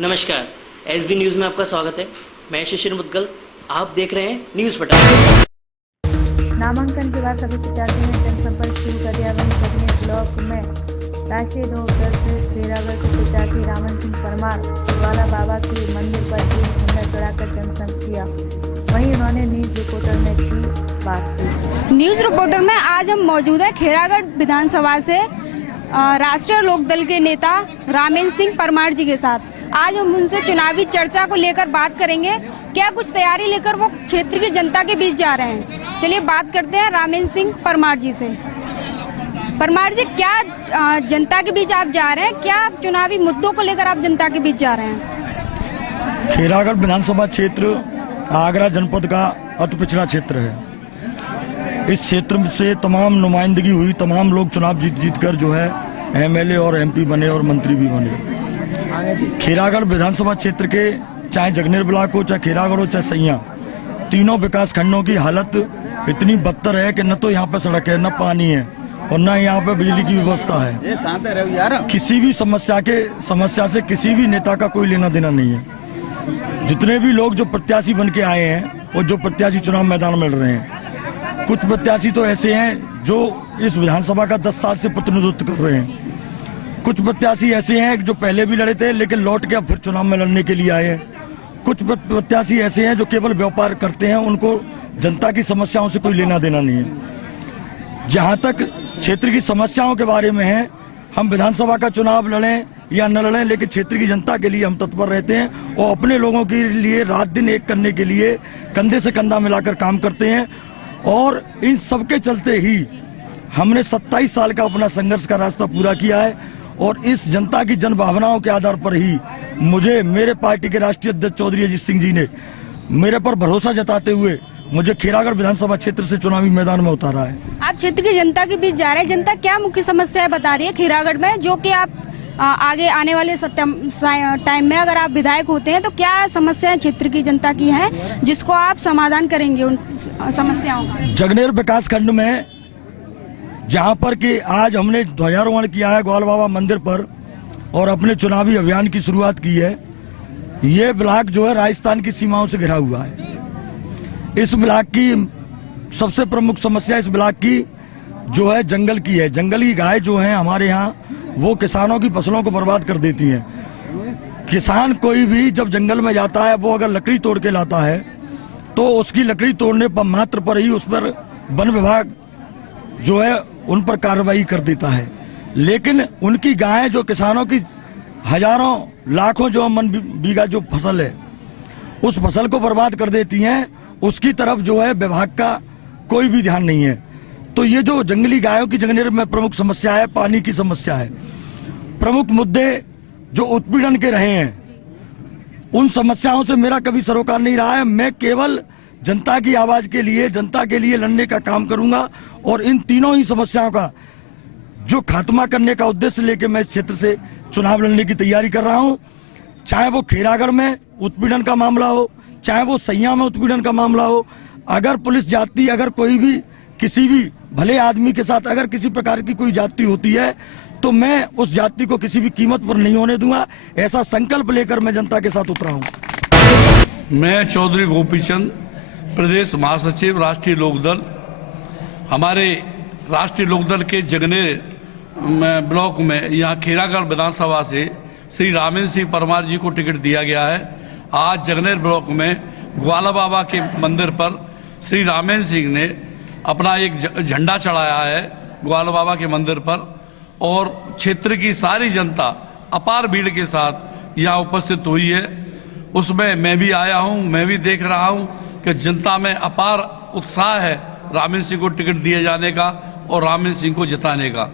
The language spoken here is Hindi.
नमस्कार, एसबी न्यूज में आपका स्वागत है। मैं शिशिर मुद्गल। आप देख रहे हैं न्यूज पटाखा। नामांकन के बाद सभी प्रत्याशियों ने जनसंपर्क शुरू कर दिया। वहीं जगनेर ब्लॉक में राष्ट्रीय लोक दल से खेरागढ़ के प्रत्याशी रामन सिंह परमार ग्वाला बाबा के मंदिर पर एक झंडा चढ़ाकर जनसंपर्क किया। वहीं उन्होंने न्यूज रिपोर्टर में की बात की। न्यूज रिपोर्टर में आज हम मौजूद है खेरागढ़ विधानसभा से राष्ट्रीय लोकदल के नेता रामेन सिंह परमार जी के साथ। आज हम उनसे चुनावी चर्चा को लेकर बात करेंगे। क्या कुछ तैयारी लेकर वो क्षेत्र की जनता के बीच जा रहे हैं, चलिए बात करते हैं रामेन सिंह परमार जी से। परमार जी, क्या जनता के बीच आप जा रहे हैं, क्या चुनावी मुद्दों को लेकर आप जनता के बीच जा रहे हैं? खेरागढ़ विधानसभा क्षेत्र आगरा जनपद का अति पिछड़ा क्षेत्र है। इस क्षेत्र से तमाम नुमाइंदगी हुई, तमाम लोग चुनाव जीत कर जो है एमएलए और एमपी बने और मंत्री भी बने। खेरागढ़ विधानसभा क्षेत्र के चाहे जगनेर ब्लॉक हो, चाहे खेरागढ़ हो, चाहे सैया, तीनों विकास खंडों की हालत इतनी बदतर है कि न तो यहाँ पे सड़क है, न पानी है और न यहाँ पे बिजली की व्यवस्था है। किसी भी समस्या से किसी भी नेता का कोई लेना देना नहीं है। जितने भी लोग जो प्रत्याशी बन के आए हैं और जो प्रत्याशी चुनाव मैदान में लड़ रहे हैं, कुछ प्रत्याशी तो ऐसे हैं जो इस विधानसभा का 10 साल से प्रतिनिधित्व कर रहे हैं। कुछ प्रत्याशी ऐसे हैं जो पहले भी लड़े थे लेकिन लौट के अब फिर चुनाव में लड़ने के लिए आए हैं। कुछ प्रत्याशी ऐसे हैं जो केवल व्यापार करते हैं, उनको जनता की समस्याओं से कोई लेना देना नहीं है। जहां तक क्षेत्र की समस्याओं के बारे में है, हम विधानसभा का चुनाव लड़ें या न लड़ें, लेकिन क्षेत्र की जनता के लिए हम तत्पर रहते हैं और अपने लोगों के लिए रात दिन एक करने के लिए कंधे से कंधा मिलाकर काम करते हैं। और इन सबके चलते ही हमने 27 साल का अपना संघर्ष का रास्ता पूरा किया है और इस जनता की जन भावनाओं के आधार पर ही मुझे मेरे पार्टी के राष्ट्रीय अध्यक्ष चौधरी अजीत सिंह जी ने मेरे पर भरोसा जताते हुए मुझे खेरागढ़ विधानसभा क्षेत्र से चुनावी मैदान में उतारा है। आप क्षेत्र की जनता के बीच जा रहे हैं, जनता क्या मुख्य समस्याएं बता रही है खेरागढ़ में, जो कि आप आगे आने वाले टाइम में अगर आप विधायक होते हैं तो क्या समस्याएं क्षेत्र की जनता की हैं जिसको आप समाधान करेंगे उन समस्याओं का? जगनेर विकास खंड में जहां पर कि आज हमने ध्वजारोहण किया है ग्वाला बाबा मंदिर पर और अपने चुनावी अभियान की शुरुआत की है। ये ब्लॉक जो है राजस्थान की सीमाओं से घिरा हुआ है। इस ब्लॉक की सबसे प्रमुख समस्या इस ब्लॉक की जो है जंगल की है। जंगली गाय जो है हमारे यहाँ, वो किसानों की फसलों को बर्बाद कर देती हैं। किसान कोई भी जब जंगल में जाता है, वो अगर लकड़ी तोड़ के लाता है तो उसकी लकड़ी तोड़ने पर मात्र पर ही उस पर वन विभाग जो है उन पर कार्रवाई कर देता है। लेकिन उनकी गायें जो किसानों की हजारों लाखों जो मन बीघा जो फसल है, उस फसल को बर्बाद कर देती हैं, उसकी तरफ जो है विभाग का कोई भी ध्यान नहीं है। तो ये जो जंगली गायों की जगनेर में प्रमुख समस्या है, पानी की समस्या है। प्रमुख मुद्दे जो उत्पीड़न के रहे हैं, उन समस्याओं से मेरा कभी सरोकार नहीं रहा है। मैं केवल जनता की आवाज के लिए, जनता के लिए लड़ने का काम करूंगा और इन तीनों ही समस्याओं का जो खात्मा करने का उद्देश्य लेके मैं इस क्षेत्र से चुनाव लड़ने की तैयारी कर रहा हूं। चाहे वो खेरागढ़ में उत्पीड़न का मामला हो, चाहे वो सैया में उत्पीड़न का मामला हो। अगर पुलिस जाति, अगर कोई भी किसी भी भले आदमी के साथ अगर किसी प्रकार की कोई जाति होती है तो मैं उस जाति को किसी भी कीमत पर नहीं होने दूंगा। ऐसा संकल्प लेकर मैं जनता के साथ उतरा हूं। मैं चौधरी गोपीचंद, प्रदेश महासचिव राष्ट्रीय लोकदल। हमारे राष्ट्रीय लोकदल के जगनेर ब्लॉक में यहाँ खेरागढ़ विधानसभा से श्री रामेन सिंह परमार जी को टिकट दिया गया है। आज जगनेर ब्लॉक में ग्वाला बाबा के मंदिर पर श्री रामेन सिंह ने अपना एक झंडा चढ़ाया है ग्वाला बाबा के मंदिर पर और क्षेत्र की सारी जनता अपार भीड़ के साथ यहाँ उपस्थित हुई है। उसमें मैं भी आया हूँ, मैं भी देख रहा हूँ कि जनता में अपार उत्साह है रामेन सिंह को टिकट दिए जाने का और रामेन सिंह को जिताने का।